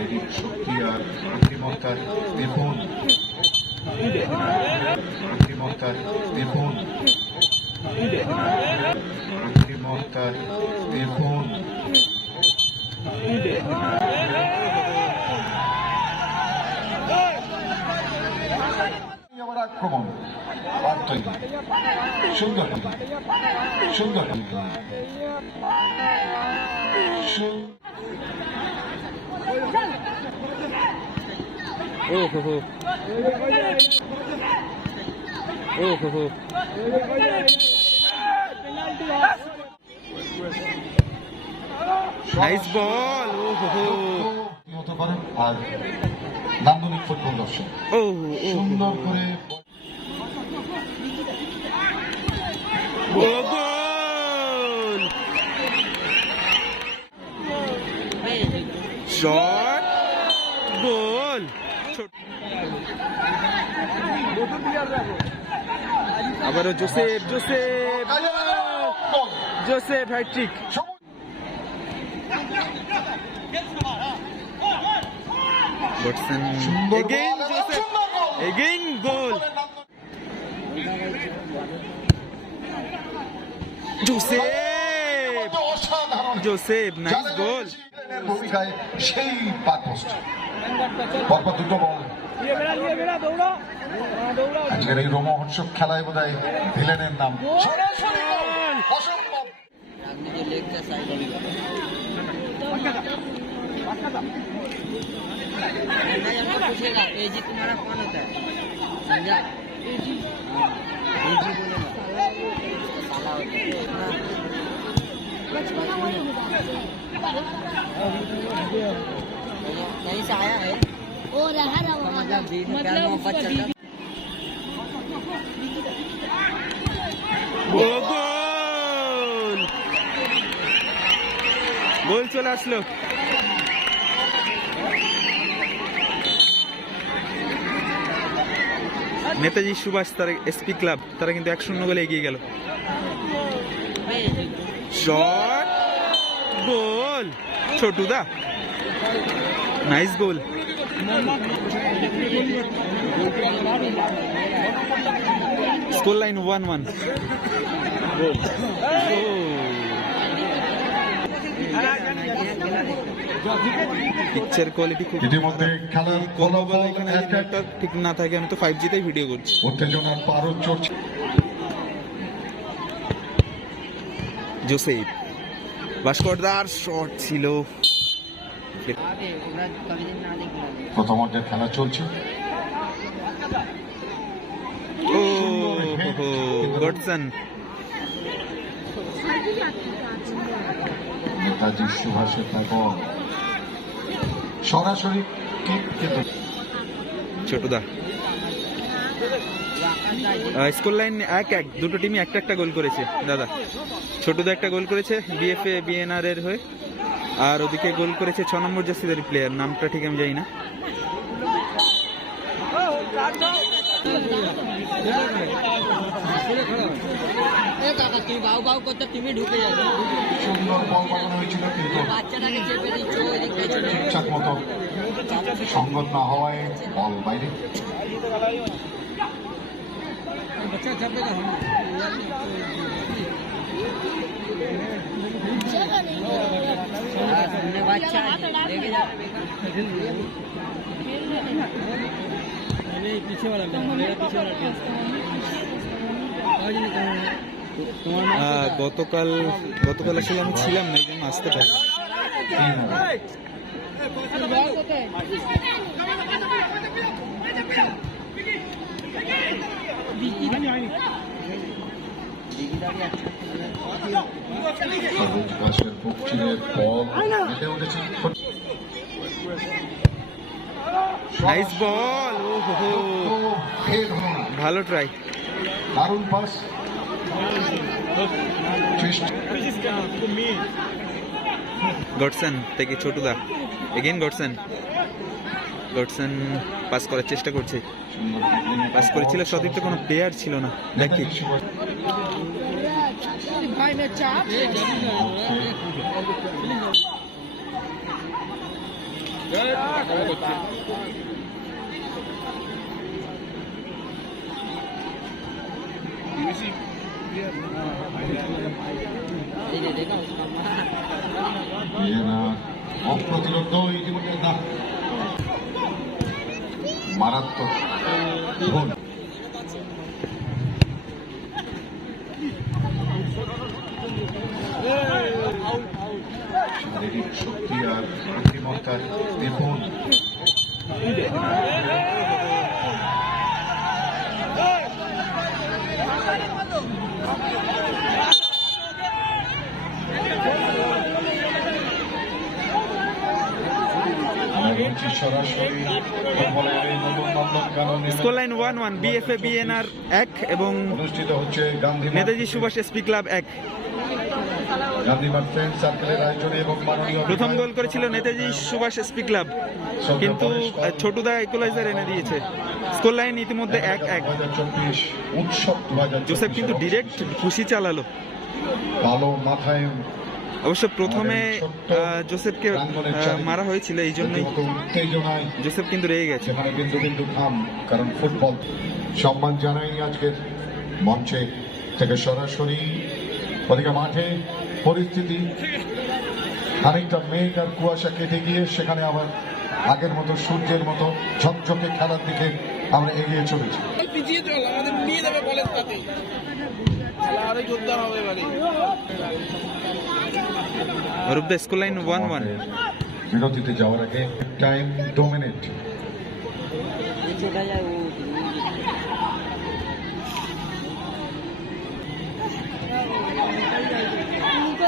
শারীরিক শক্তি আর বুদ্ধিমত্তার নিপুণ বুদ্ধিমত্তার নিপুণ বুদ্ধিমত্তার নিপুণ আবার আক্রমণ বার্তই সুন্দর সুন্দর সু- ও হো হো ও হো হো নাইস বল ও হো হো আর নান্দনিক ফুটবল দর্শক ও সুন্দর করে গোল শট গোল আবারও Joseph Joseph. Goal. Joseph hat trick ball, Joseph. সুন্দর goal. Again Joseph. Nice goal ভূমিকায় সেই পরপর দুটো বল। আজকের এই রোমহর্ষক খেলায় বোধ হয় ভিলেনের নাম। অসম্ভব कहीं से आया है ओ रहा रहा उसका मतलब बीच में प्यार मोहब्बत चलता ও গোল গোল চলে আসলো নেতাজি সুভাষ তারা এসপি ক্লাব তারা কিন্তু এক শূন্য গোলে এগিয়ে গেল শট গোল ছোটু দা Nice goal score line one one picture quality খুব ঠিক না থাকে আমি তো ফাইভ জিতেই ভিডিও করছি। উত্তেজনার পারদ চড়ছে। জোসেফ ভাস্করদার শট ছিল। আজকে প্রথম খেলা চলছে। নেতাজি সুভাষের তারপর সরাসরি ছোটদা। লাইন এক এক দুটো টিমই একটা একটা গোল করেছে দাদা। ছোটদা একটা গোল করেছে বিএফএ বিএনআর এর হয়ে। আর ওদিকে গোল করেছে ছ নম্বর জার্সিদারি প্লেয়ার নামটা ঠিক আমি জানি না। সংগত না। छपेगा हम तुमने बच्चा लेके जा पीछे वाला मेरा पीछे वाला আহ, গতকাল গতকাল আসলে আমি ছিলাম না এই জন্য আসতে পারি তিন নাইস বল ভালো ট্রাই দারুণ পাস গডসন থেকে ছোটদা এগেন গডসন গডসন পাস করার চেষ্টা করছে। পাস করেছিল তো কোনো প্লেয়ার ছিল না। দেখি আইনের চাপ অপ্রতিরোধ ইতিমধ্যে মারাত্মক নতুন Nandankanan score line one one BFA BNR এক এবং অনুষ্ঠিত হচ্ছে গান্ধী নেতাজি সুভাষ এসপি ক্লাব এক। প্রথম গোল করেছিল নেতাজি সুভাষ এসপি ক্লাব। কিন্তু ছোটুদা ইকুলাইজার এনে দিয়েছে। স্কোর লাইন ইতিমধ্যে এক এক 2024 উৎসব 2024 জোসেফ কিন্তু ডিরেক্ট খুশি চালালো। কালো মাথায় অবশ্য প্রথমে জোসেফকে মারা হয়েছিল এই জন্যই। জোসেফ কিন্তু রেগে গেছে। সেখানে বিন্দু বিন্দু থাম কারণ ফুটবল। সম্মান জানাই আজকের মঞ্চে থেকে সরাসরি। ওদিকে মাঠে পরিস্থিতি। খানিকটা মেঘ আর কুয়াশা কেটে গিয়ে সেখানে আবার আগের মতো সূর্যের মতো ঝকঝকে খেলার দিকে আমরা এগিয়ে চলেছি। বিরতিতে যাওয়ার আগে time dominate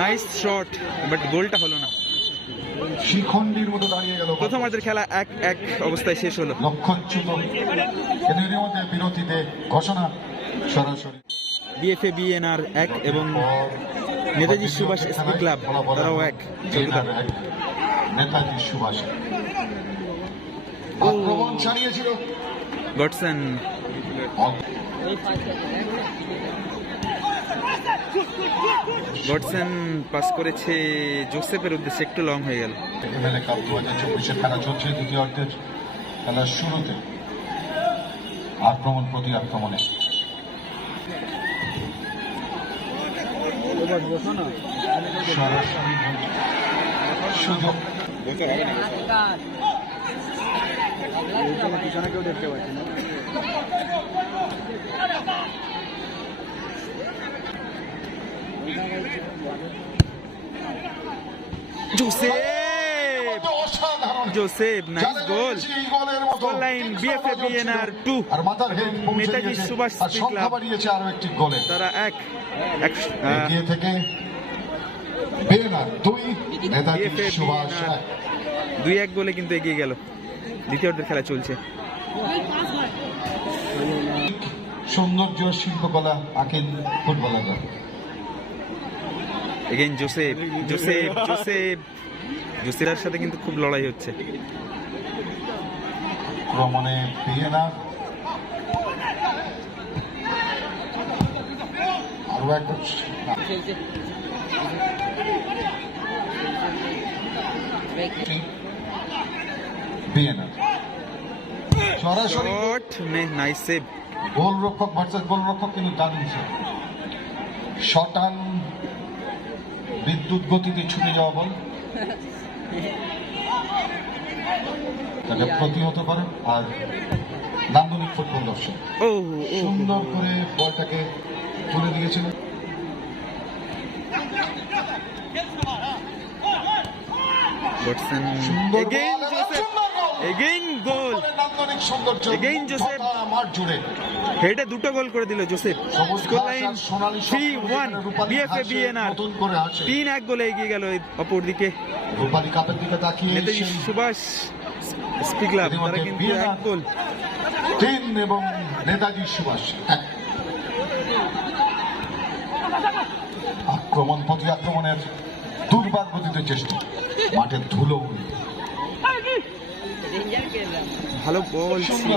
nice shot but গোলটা হলো না। শিখণ্ডীর মতো দাঁড়িয়ে গেল প্রথমার্ধের খেলা এক এক অবস্থায় শেষ হলো। লক্ষণচ্যুত কিন্তু এর মধ্যে বিরতিতে ঘোষণা সরাসরি। বিএফএ বিএনআর এক এবং নেতাজি সুভাষ ক্লাব তারাও এক। চতুর্থ নেতাজি সুভাষ। আক্রমণ চালিয়েছিল গডসন গডসন পাস করেছে জোসেফের উদ্দেশ্যে একটু লং হয়ে গেল। এমএলএ কাপ দু হাজার চব্বিশের খেলা চলছে দ্বিতীয় অর্ধের খেলার শুরুতে। আক্রমণ প্রতি আক্রমণে। সরাসরি সুযোগ। আর মাথার হেড নেতাজি সুভাষ সংখ্যা বাড়িয়েছে আরও একটি গোলে। তারা এক এক থেকে দুই নেতাজি সুভাষ BNR এক। দুই এক গোলে কিন্তু এগিয়ে গেল। দ্বিতীয় অর্ধের খেলা চলছে। সৌন্দর্য শিল্পকলা আঁকেন ফুটবলাররা। এগেইন জোসেফ জোসেফ জোসেফ জোসেফের সাথে কিন্তু খুব লড়াই হচ্ছে। ভ্রমণে বিয়েনার আরও একবার না, খেলছে বিয়েনার সরাসরি শট নাইস সেভ গোলরক্ষক ভার্সেস গোলরক্ষক কিন্তু দারুণ ছিল শটান বিদ্যুৎ গতিতে ছুটে যাওয়া বল। তাকে প্রতিহত করে আর নান্দনিক ফুটবল দর্শক। সুন্দর করে বলটাকে তুলে দিয়েছিল। সুন্দর এগেইন জোসেফ গোল এগেইন নান্দনিক সৌন্দর্য। Joseph. তথা মাঠ জুড়ে। হেডে দুটো গোল করে দিল Joseph score line Sonali three one BFA BNR তিন এক গোলে এগিয়ে গেল অপর দিকে। রূপালী কাপের দিকে তাকিয়ে নেতাজি সুভাষ স্পিকলাব তারা কিন্তু এক গোল। তিন এবং নেতাজি সুভাষ এক। আক্রমণ প্রতি আক্রমণের দুর্বার গতিতে চেষ্টা। মাঠের ধুলো। ভালো বল ছিল।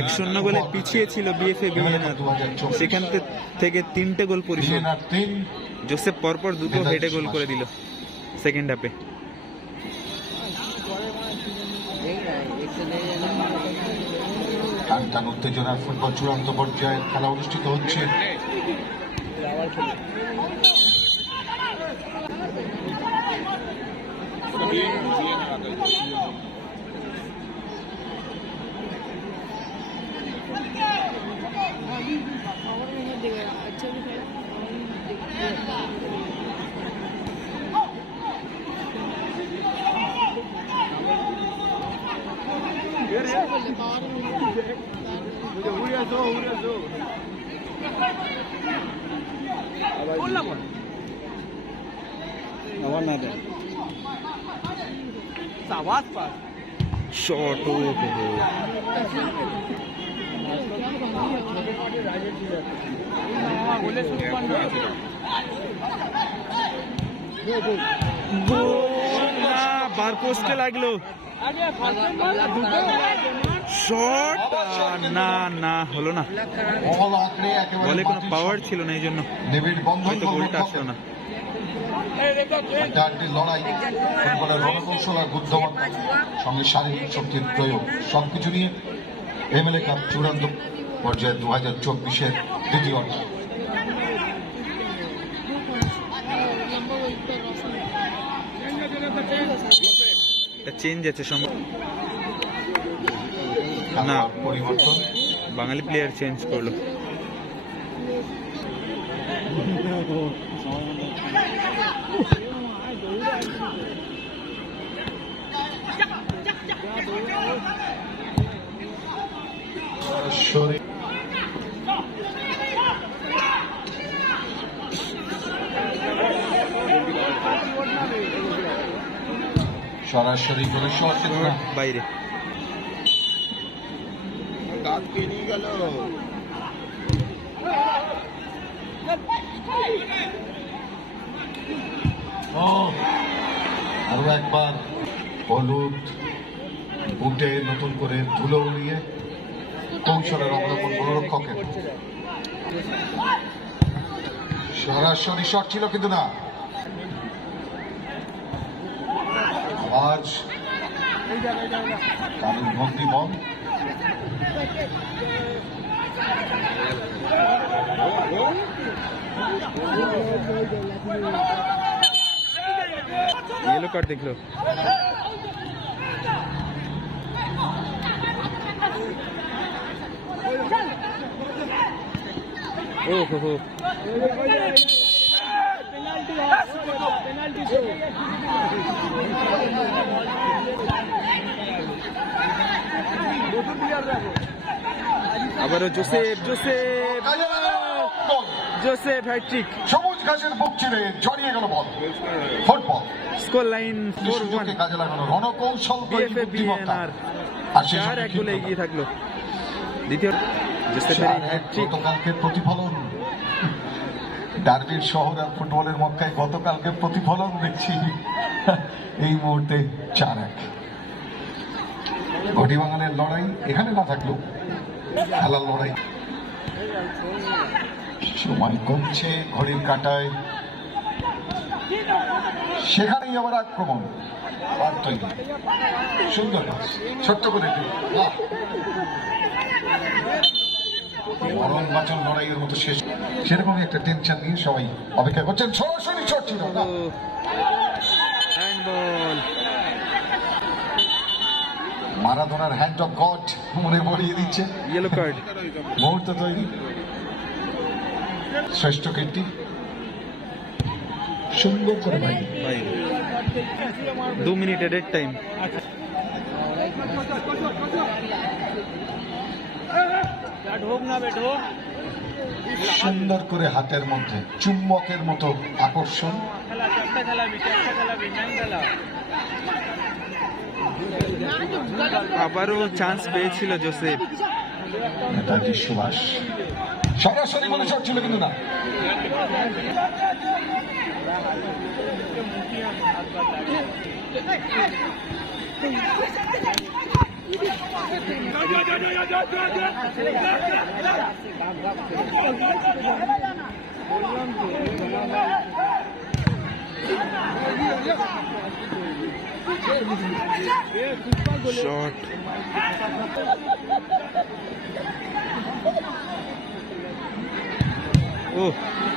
এক শূন্য গোলে পিছিয়ে ছিল বিএফএ বিএনআর। সেখান থেকে তিনটে গোল পরিশোধ জোসেফ পরপর দুটো হেডে গোল করে দিল। সেকেন্ড হাফে। টান টান উত্তেজনার ফুটবল চূড়ান্ত পর্যায়ের খেলা অনুষ্ঠিত হচ্ছে अच्छा भी खेला সাবাস পাস শট ও হো হো। বলে শুরু করল গোল না বার পোস্টে লাগল শট না না হলো না। বল কোনো পাওয়ার ছিল না এই জন্য হয়তো গোলটা আসলো না। লড়াই। ফুটবলের রণকৌশল আর বুদ্ধিমত্তা সঙ্গে শারীরিক শক্তির প্রয়োগ। সবকিছু নিয়ে এমএলএ কাপ চূড়ান্ত পর্যায়ে দু হাজার চব্বিশের দ্বিতীয় একটা চেঞ্জ আছে সম্ভব না। পরিবর্তন। বাঙালি প্লেয়ার চেঞ্জ করল। শরীর সরাসরি করে শট বাইরে ও, আরও একবার হলুদ বুটে নতুন করে ধুলো উড়িয়ে কৌশলের অবলম্বন গোলরক্ষকের সরাসরি শট ছিল কিন্তু না। আজ কারুর ভক্তি বল ইয়েলো কার্ড দেখল ও হো হো আবারও জোসেফ জোসেফ। জোসেফ হ্যাট্রিক সবুজ ঘাসের বুক চিরে জড়িয়ে গেল ball. Football. Score line four one সুযোগকে কাজে লাগানো রণকৌশল বিএনআর আর এক গোলে এগিয়ে থাকল। দ্বিতীয় জোসেফের হ্যাট্রিক গতকালকে প্রতিফলন। ডার্বির শহর আর ফুটবলের মক্কায় গতকালকে প্রতিফলন দেখছি। এই মুহূর্তে চার এক। ঘটি বাঙালের লড়াই এখানে না থাকলেও খেলার লড়াই। সময় কমছে ঘড়ির কাটায়। সেখানেই আবার আক্রমণ। সুন্দর ছোট্ট করে। মরণ বাঁচন লড়াইয়ের মতো শেষ। সেরকমই একটা টেনশন নিয়ে সবাই অপেক্ষা করছেন। সরাসরি চট ছিল। না মারাধনার হ্যান্ড অফ গড মনে পড়িয়ে দিচ্ছে। ইয়েলো কার্ড মুহূর্ত তৈরি। শ্রেষ্ঠ কীর্তি। সুন্দর করে ভাই। ভাই দু মিনিট এডেড টাইম সুন্দর করে হাতের মধ্যে চুম্বকের মতো আকর্ষণ। খেলা ম্যান খেলা আবারও চান্স পেয়েছিল জোসেফ নেতাজি সুভাষ। সরাসরি বলে শট ছিল কিন্তু না। শট ও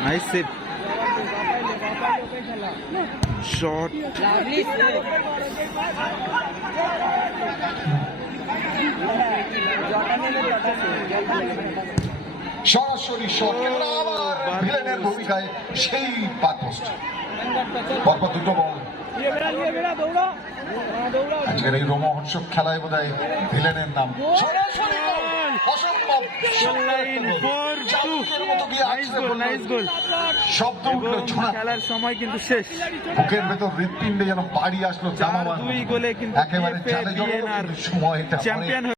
নাইস সেভ শট লাভলি সরাসরি না, আবার ভিলেনের ভূমিকায় সেই পাক পোস্ট পরপর দুটো বল। আজকের এই রোমহর্ষক খেলায় বোধ হয় ভিলেনের নাম। খেলার সময় কিন্তু শেষ। বুকের ভেতর হৃৎপিণ্ডে যেন বাড়ি আসলো জামা দুই গোলে কিন্তু একেবারে চ্যাম্পিয়ন